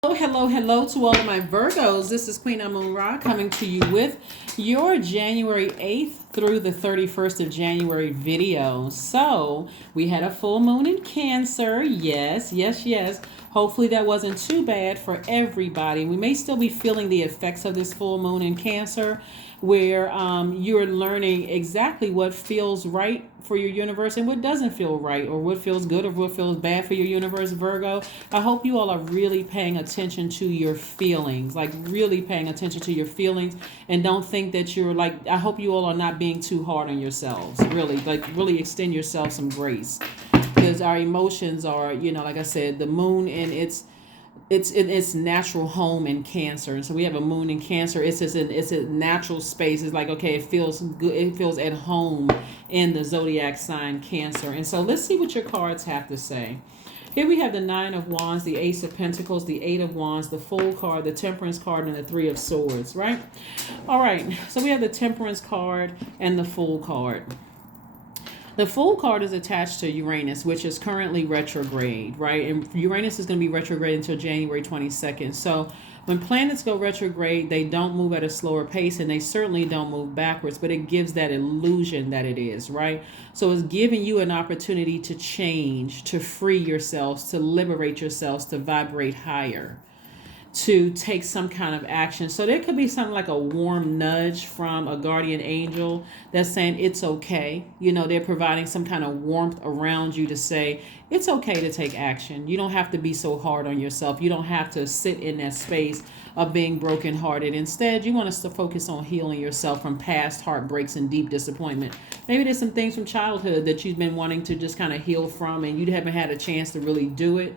Hello to all of my Virgos. This is Queen Amun Ra coming to you with your January 8th through the 31st of January video. So, we had a full moon in Cancer. Yes. Hopefully that wasn't too bad for everybody. We may still be feeling the effects of this full moon in Cancer, where you're learning exactly what feels right for your universe and what doesn't feel right, or what feels good or what feels bad for your universe, Virgo. I hope you all are really paying attention to your feelings, like really paying attention to your feelings, and don't think that you're like, I hope you all are not being too hard on yourselves. Really extend yourself some grace, because our emotions are, like I said, the moon in it's in its natural home in Cancer. And so we have a moon in Cancer. It's a natural space. It's like, okay, it feels good. It feels at home in the zodiac sign Cancer. And so let's see what your cards have to say. Here we have the Nine of Wands, the Ace of Pentacles, the Eight of Wands, the Fool card, the Temperance card, and the Three of Swords, right? All right. So we have the Temperance card and the Fool card. The Fool card is attached to Uranus, which is currently retrograde, right? And Uranus is going to be retrograde until January 22nd. So when planets go retrograde, they don't move at a slower pace, and they certainly don't move backwards, but it gives that illusion that it is, right? So it's giving you an opportunity to change, to free yourselves, to liberate yourselves, to vibrate higher, to take some kind of action. So there could be something like a warm nudge from a guardian angel that's saying it's okay. They're providing some kind of warmth around you to say it's okay to take action. You don't have to be so hard on yourself. You don't have to sit in that space of being brokenhearted. Instead, you want us to focus on healing yourself from past heartbreaks and deep disappointment. Maybe there's some things from childhood that you've been wanting to just kind of heal from, and you haven't had a chance to really do it.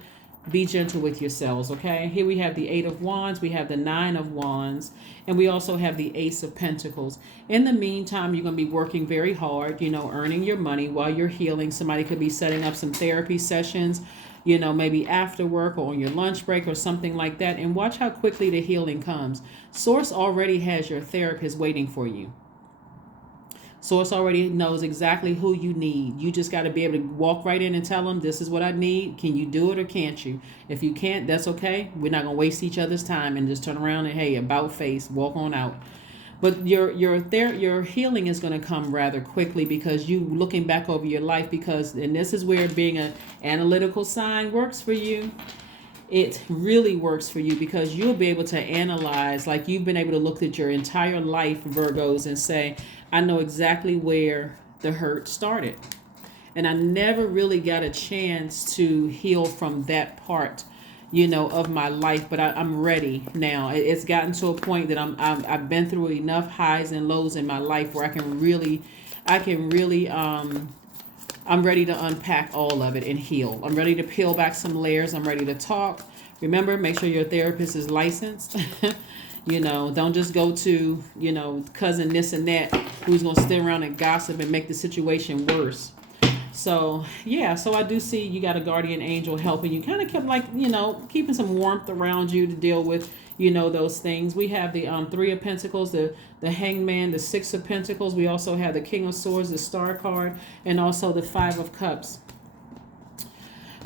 Be gentle with yourselves, okay? Here we have the Eight of Wands, we have the Nine of Wands, and we also have the Ace of Pentacles. In the meantime, you're going to be working very hard, earning your money while you're healing. Somebody could be setting up some therapy sessions, maybe after work or on your lunch break or something like that. And watch how quickly the healing comes. Source already has your therapist waiting for you. Source already knows exactly who you need. You just got to be able to walk right in and tell them, this is what I need. Can you do it or can't you? If you can't, that's okay. We're not going to waste each other's time and just turn around and, hey, about face, walk on out. But your healing is going to come rather quickly, because you looking back over your life, and this is where being an analytical sign works for you. It really works for you, because you'll be able to analyze, like you've been able to look at your entire life, Virgos, and say, I know exactly where the hurt started. And I never really got a chance to heal from that part, of my life, but I'm ready now. It's gotten to a point that I've been through enough highs and lows in my life where I'm ready to unpack all of it and heal. I'm ready to peel back some layers. I'm ready to talk. Remember, make sure your therapist is licensed. Don't just go to, cousin this and that who's going to sit around and gossip and make the situation worse. So, so I do see you got a guardian angel helping you. Kind of kept keeping some warmth around you to deal with, those things. We have the Three of Pentacles, the Hangman, the Six of Pentacles. We also have the King of Swords, the Star card, and also the Five of Cups.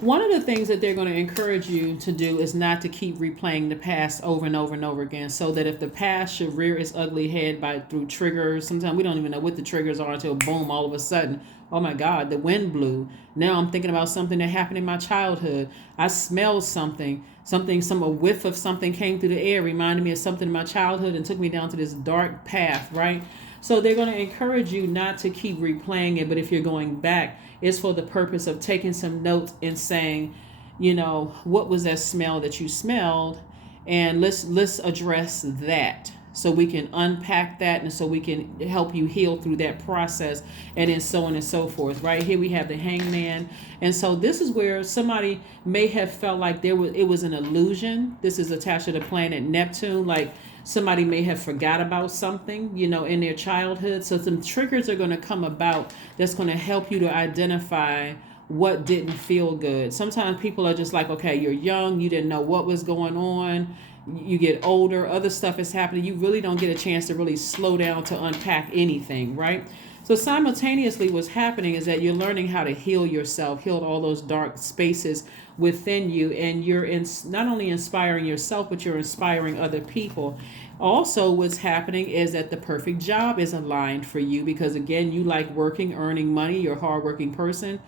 One of the things that they're going to encourage you to do is not to keep replaying the past over and over and over again, so that if the past should rear its ugly head through triggers, sometimes we don't even know what the triggers are until boom, all of a sudden, oh my God, the wind blew. Now I'm thinking about something that happened in my childhood. I smelled a whiff of something came through the air, reminded me of something in my childhood and took me down to this dark path, right? So they're going to encourage you not to keep replaying it, but if you're going back, it's for the purpose of taking some notes and saying, what was that smell that you smelled? And let's address that, so we can unpack that, and so we can help you heal through that process, and then so on and so forth. Right here we have the Hangman. And so this is where somebody may have felt like it was an illusion. This is attached to the planet Neptune, like somebody may have forgot about something, in their childhood. So some triggers are going to come about that's going to help you to identify what didn't feel good. Sometimes people are just like, okay, you're young, you didn't know what was going on. You get older, other stuff is happening. You really don't get a chance to really slow down to unpack anything, right? So simultaneously what's happening is that you're learning how to heal yourself, heal all those dark spaces within you, and you're not only inspiring yourself, but you're inspiring other people. Also, what's happening is that the perfect job is aligned for you because, again, you like working, earning money, you're a hardworking person.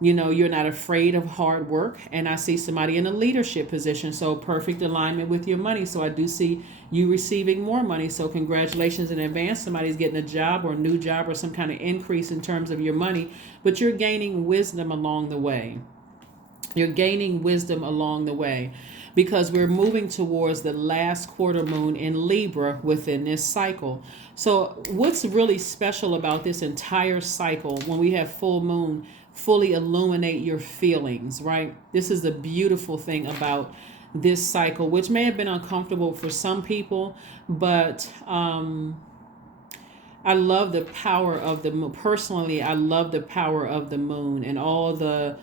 You know, you're not afraid of hard work. And I see somebody in a leadership position. So perfect alignment with your money. So I do see you receiving more money. So congratulations in advance. Somebody's getting a job or a new job or some kind of increase in terms of your money. But you're gaining wisdom along the way. You're gaining wisdom along the way because we're moving towards the last quarter moon in Libra within this cycle. So what's really special about this entire cycle when we have full moon fully illuminate your feelings, right? This is the beautiful thing about this cycle, which may have been uncomfortable for some people, but I love the power of the moon. Personally, I love the power of the moon and all the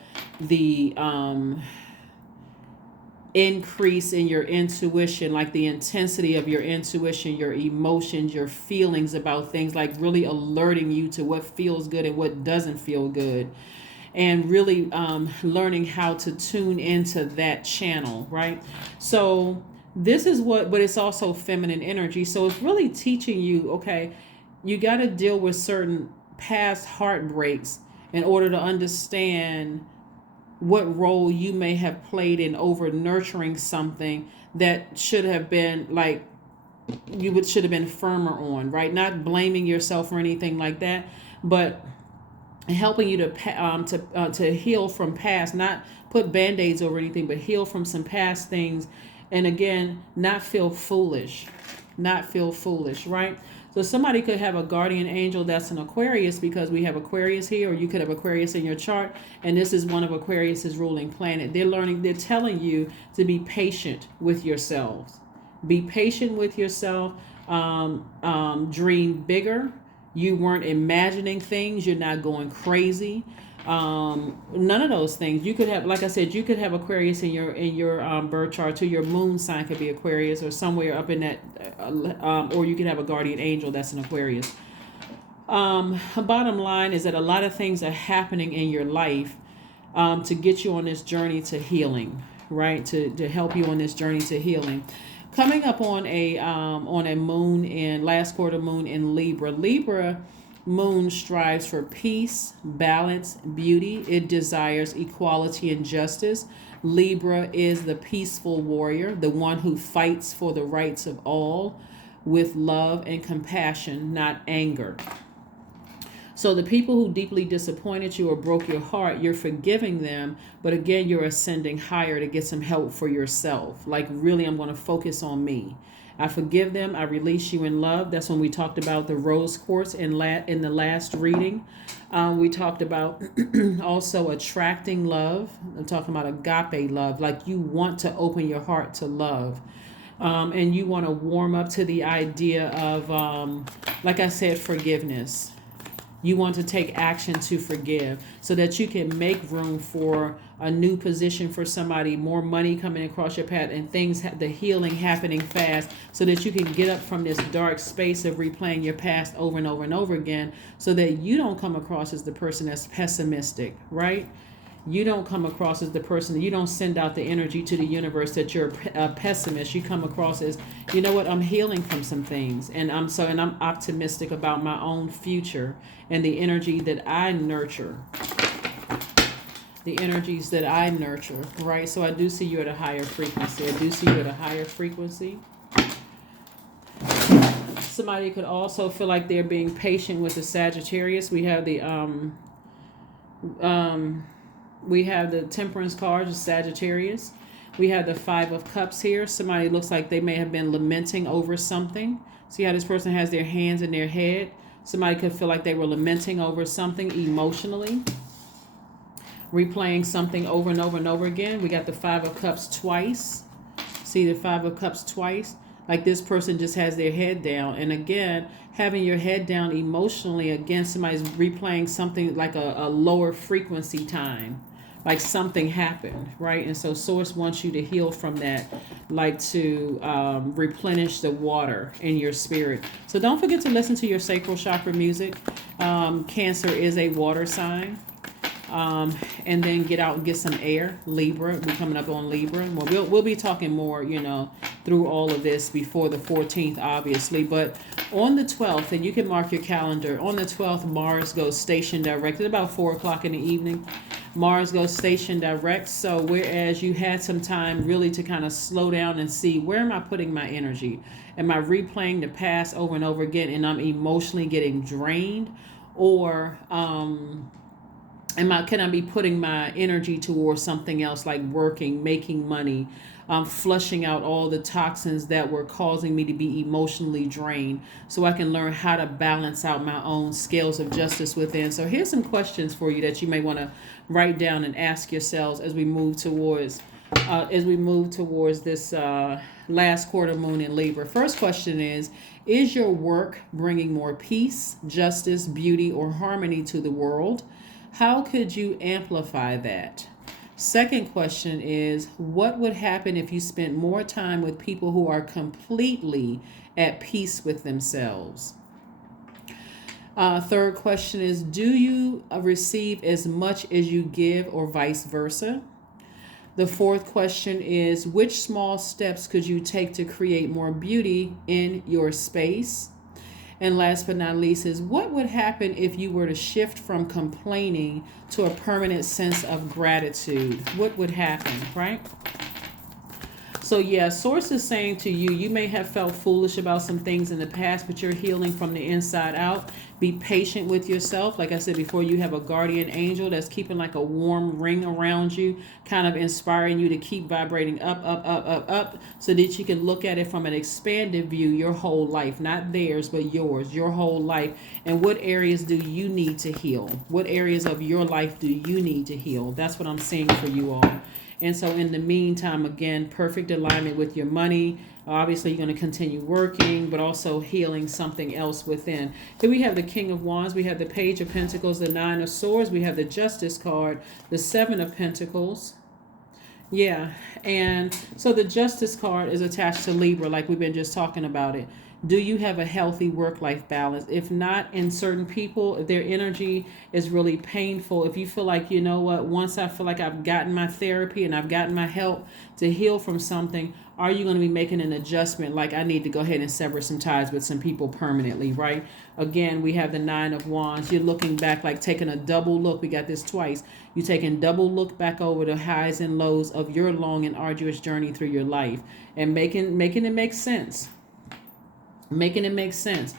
increase in your intuition, like the intensity of your intuition, your emotions, your feelings about things, like really alerting you to what feels good and what doesn't feel good. And really learning how to tune into that channel, right? So this is but it's also feminine energy. So it's really teaching you, okay, you got to deal with certain past heartbreaks in order to understand what role you may have played in over nurturing something that should have been like should have been firmer on, right? Not blaming yourself or anything like that, but helping you to heal from past, not put band-aids over anything, but heal from some past things. And again, not feel foolish, right? So somebody could have a guardian angel that's an Aquarius, because we have Aquarius here, or you could have Aquarius in your chart, and this is one of Aquarius's ruling planet. They're telling you to be patient with yourselves. Be patient with yourself. Dream bigger. You weren't imagining things. You're not going crazy. None of those things. You could have, like I said, you could have Aquarius in your birth chart too. Your moon sign could be Aquarius, or somewhere up in that, or you could have a guardian angel that's an Aquarius. Bottom line is that a lot of things are happening in your life to get you on this journey to healing, right? To help you on this journey to healing. Coming up on a moon in last quarter moon in Libra. Libra moon strives for peace, balance, beauty. It desires equality and justice. Libra is the peaceful warrior, the one who fights for the rights of all with love and compassion, not anger. So the people who deeply disappointed you or broke your heart, you're forgiving them, but again, you're ascending higher to get some help for yourself. Like, really, I'm going to focus on me. I forgive them. I release you in love. That's when we talked about the rose quartz in the last reading. We talked about also attracting love. I'm talking about agape love. Like, you want to open your heart to love. And you want to warm up to the idea of, like I said, forgiveness. You want to take action to forgive so that you can make room for a new position for somebody, more money coming across your path, and the healing happening fast, so that you can get up from this dark space of replaying your past over and over and over again, so that you don't come across as the person that's pessimistic, right? You don't come across as the person, you don't send out the energy to the universe that you're a pessimist. You come across as, you know what, I'm healing from some things, and I'm optimistic about my own future and the energy that I nurture. The energies that I nurture, right? So I do see you at a higher frequency. Somebody could also feel like they're being patient with the Sagittarius. We have the Temperance card, the Sagittarius. We have the Five of Cups here. Somebody looks like they may have been lamenting over something. See how this person has their hands in their head? Somebody could feel like they were lamenting over something emotionally, replaying something over and over and over again. We got the Five of Cups twice. See the Five of Cups twice? Like, this person just has their head down. And again, having your head down emotionally, again, somebody's replaying something like a lower frequency time. Like something happened, right? And so Source wants you to heal from that, like to replenish the water in your spirit. So don't forget to listen to your sacral chakra music. Cancer is a water sign. And then get out and get some air. Libra, we're coming up on Libra. Well, we'll be talking more, through all of this before the 14th, obviously. But on the 12th, and you can mark your calendar, on the 12th, Mars goes station direct at about 4 o'clock in the evening. Mars goes station direct. So whereas you had some time really to kind of slow down and see, where am I putting my energy? Am I replaying the past over and over again and I'm emotionally getting drained? Or can I be putting my energy towards something else, like working, making money, flushing out all the toxins that were causing me to be emotionally drained, so I can learn how to balance out my own scales of justice within. So here's some questions for you that you may want to write down and ask yourselves as we move towards this last quarter moon in Libra. First question is your work bringing more peace, justice, beauty, or harmony to the world? How could you amplify that? Second question is, what would happen if you spent more time with people who are completely at peace with themselves? Third question is, do you receive as much as you give, or vice versa? The fourth question is, which small steps could you take to create more beauty in your space? And last but not least is, what would happen if you were to shift from complaining to a permanent sense of gratitude? What would happen, right? So yeah, Source is saying to you, you may have felt foolish about some things in the past, but you're healing from the inside out. Be patient with yourself. Like I said before, you have a guardian angel that's keeping like a warm ring around you, kind of inspiring you to keep vibrating up, up, up, up, up, so that you can look at it from an expanded view, your whole life, not theirs, but yours, your whole life. And what areas do you need to heal? What areas of your life do you need to heal? That's what I'm seeing for you all. And so in the meantime, again, perfect alignment with your money. Obviously, you're going to continue working, but also healing something else within. Here we have the King of Wands. We have the Page of Pentacles, the Nine of Swords. We have the Justice card, the Seven of Pentacles. Yeah. And so the Justice card is attached to Libra, like we've been just talking about it. Do you have a healthy work-life balance? If not, in certain people, if their energy is really painful, if you feel like, you know what, once I feel like I've gotten my therapy and I've gotten my help to heal from something, are you going to be making an adjustment? Like, I need to go ahead and sever some ties with some people permanently, right? Again, we have the Nine of Wands. You're looking back, like taking a double look. We got this twice. You're taking double look back over the highs and lows of your long and arduous journey through your life and making it make sense. Making it make sense.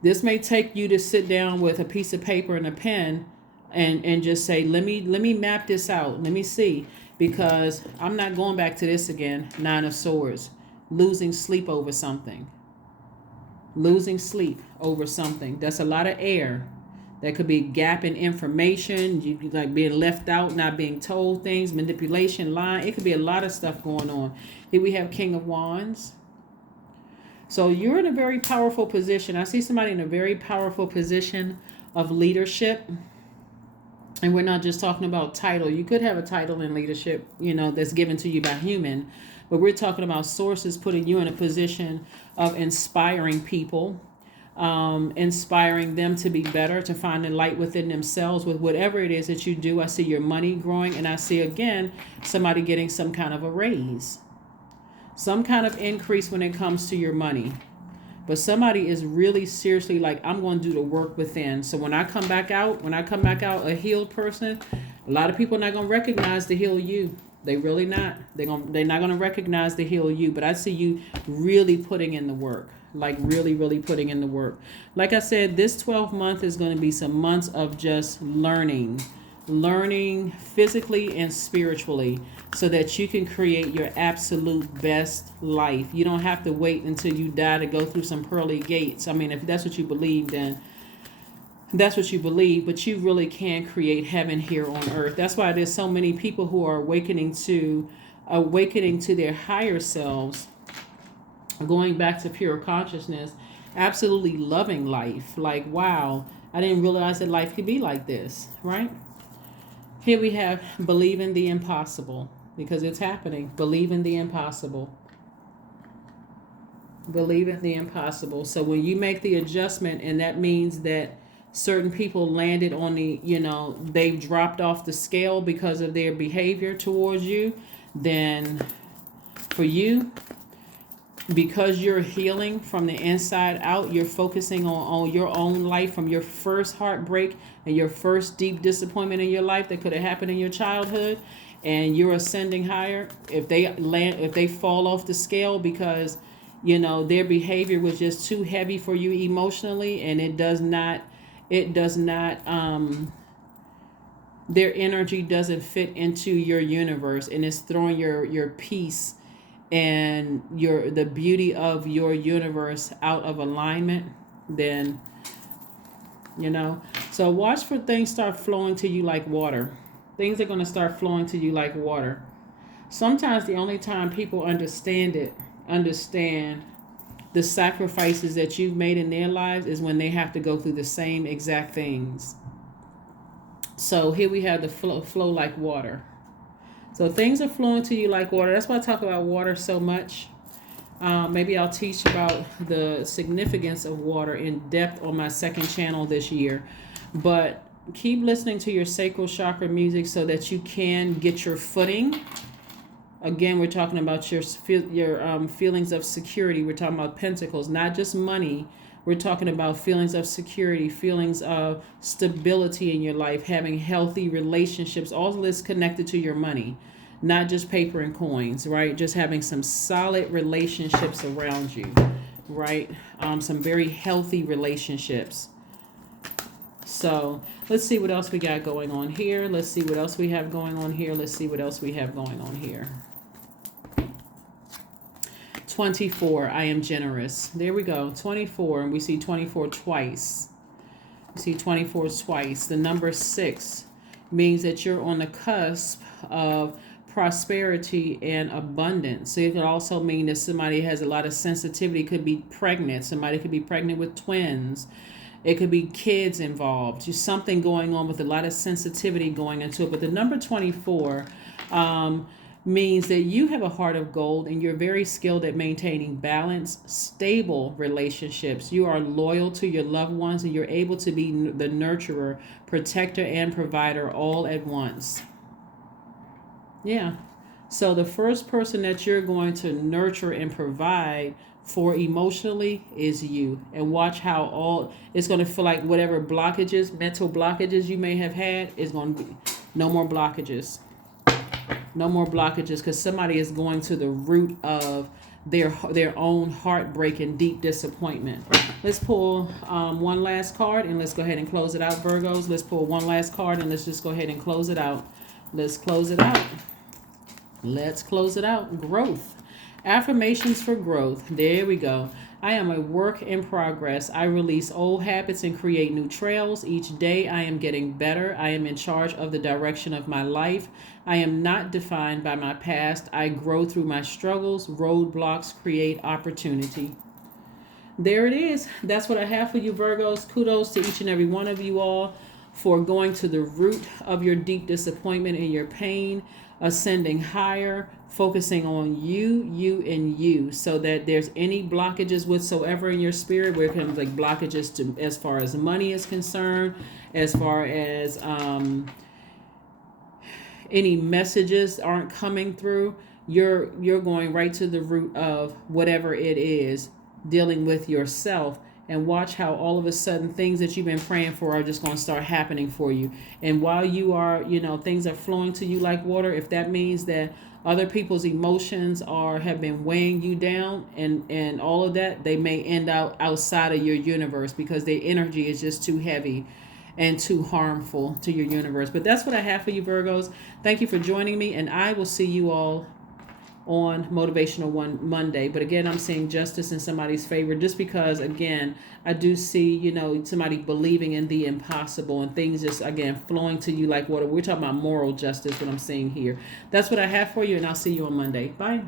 This may take you to sit down with a piece of paper and a pen and just say, let me map this out. Let me see, because I'm not going back to this again. Nine of Swords. Losing sleep over something. Losing sleep over something. That's a lot of air. That could be gap in information. You like being left out, not being told things, manipulation, lying. It could be a lot of stuff going on. Here we have King of Wands. So you're in a very powerful position. I see somebody in a very powerful position of leadership. And we're not just talking about title. You could have a title in leadership, that's given to you by human. But we're talking about sources putting you in a position of inspiring people, inspiring them to be better, to find the light within themselves with whatever it is that you do. I see your money growing, and I see, again, somebody getting some kind of a raise. Some kind of increase when it comes to your money. But somebody is really seriously like, I'm going to do the work within. So when I come back out a healed person, a lot of people are not going to recognize the heal you. They really not. They're not going to recognize the heal you. But I see you really putting in the work. Like really, really putting in the work. Like I said, this 12th month is going to be some months of just learning physically and spiritually, so that you can create your absolute best life. You don't have to wait until you die to go through some pearly gates. I mean, if that's what you believe, then that's what you believe, but you really can create heaven here on earth. That's why there's so many people who are awakening to their higher selves, going back to pure consciousness, absolutely loving life. Like, wow, I didn't realize that life could be like this, right? Here we have believe in the impossible, because it's happening. Believe in the impossible. Believe in the impossible. So when you make the adjustment, and that means that certain people landed on the, they've dropped off the scale because of their behavior towards you, then for you, because you're healing from the inside out, you're focusing on your own life from your first heartbreak and your first deep disappointment in your life that could have happened in your childhood, and you're ascending higher. If they fall off the scale because their behavior was just too heavy for you emotionally, and it does not their energy doesn't fit into your universe, and it's throwing your peace and the beauty of your universe out of alignment, then so watch for things start flowing to you like water. Things are going to start flowing to you like water. Sometimes the only time people understand the sacrifices that you've made in their lives is when they have to go through the same exact things. So here we have the flow like water. So things are flowing to you like water. That's why I talk about water so much. Maybe I'll teach about the significance of water in depth on my second channel this year. But keep listening to your sacral chakra music so that you can get your footing. Again, we're talking about your feelings of security. We're talking about pentacles, not just money. We're talking about feelings of security, feelings of stability in your life, having healthy relationships. All of this connected to your money, not just paper and coins, right? Just having some solid relationships around you, right? Some very healthy relationships. So let's see what else we got going on here. Let's see what else we have going on here. Let's see what else we have going on here. 24, I am generous. There we go, 24, and we see 24 twice. We see 24 twice. The number 6 means that you're on the cusp of prosperity and abundance. So it could also mean that somebody has a lot of sensitivity, could be pregnant. Somebody could be pregnant with twins. It could be kids involved. Just something going on with a lot of sensitivity going into it. But the number 24 means that you have a heart of gold and you're very skilled at maintaining balanced, stable relationships. You are loyal to your loved ones and you're able to be the nurturer, protector, and provider all at once. Yeah. So the first person that you're going to nurture and provide for emotionally is you. And watch how it's going to feel like whatever blockages, mental blockages you may have had is going to be no more blockages. No more blockages, because somebody is going to the root of their own heartbreak and deep disappointment. Let's pull one last card and let's go ahead and close it out, Virgos. Let's pull one last card and let's just go ahead and close it out. Let's close it out. Let's close it out. Growth. Affirmations for growth. There we go. I am a work in progress. I release old habits and create new trails. Each day I am getting better. I am in charge of the direction of my life. I am not defined by my past. I grow through my struggles. Roadblocks create opportunity. There it is. That's what I have for you, Virgos. Kudos to each and every one of you all for going to the root of your deep disappointment and your pain, ascending higher, focusing on you, and you, so that there's any blockages whatsoever in your spirit, where it comes like blockages to as far as money is concerned, as far as any messages aren't coming through, you're going right to the root of whatever it is, dealing with yourself. And watch how all of a sudden things that you've been praying for are just going to start happening for you. And while you are, things are flowing to you like water, if that means that other people's emotions have been weighing you down and all of that, they may end out outside of your universe because their energy is just too heavy and too harmful to your universe. But that's what I have for you, Virgos. Thank you for joining me, and I will see you all on Motivational Monday. But again, I'm seeing justice in somebody's favor, just because, again, I do see, somebody believing in the impossible and things just, again, flowing to you like water. We're talking about moral justice, what I'm seeing here. That's what I have for you, and I'll see you on Monday. Bye.